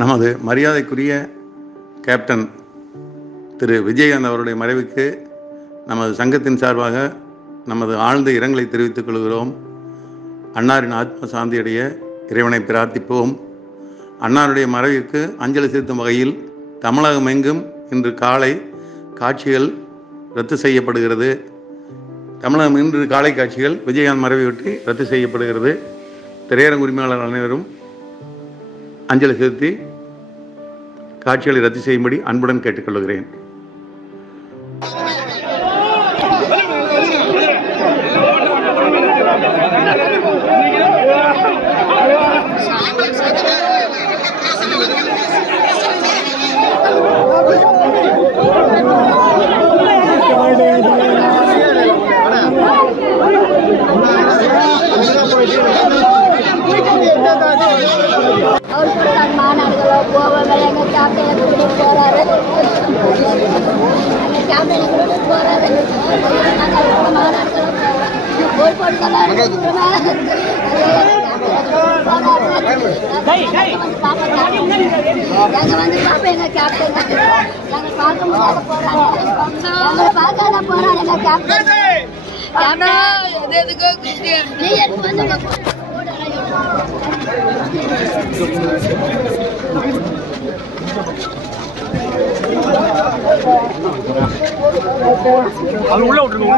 நமது மரியாதைக்குரிய கேப்டன் திரு விஜயகாந்த் அவருடைய மறைவுக்கு நமது சங்கத்தின் சார்பாக நமது ஆழ்ந்த இரங்கலை தெரிவித்துக் கொள்கிறோம். அன்னாரின் ஆத்ம சாந்தியடைய இறைவனை பிரார்த்திப்போம். அன்னாருடைய மறைவிற்கு அஞ்சலி செலுத்தும் வகையில் தமிழகம் எங்கும் இன்று காலை காட்சிகள் ரத்து செய்யப்படுகிறது. தமிழகம் இன்று காலை காட்சிகள் விஜயகாந்த் மறைவையொட்டி ரத்து செய்யப்படுகிறது. திரையரங்கு உரிமையாளர் அனைவரும் அஞ்சலி செலுத்தி காட்சிகளை ரத்து செய்யும்படி அன்புடன் கேட்டுக்கொள்கிறேன். அது உள்ள விட்டுருங்க.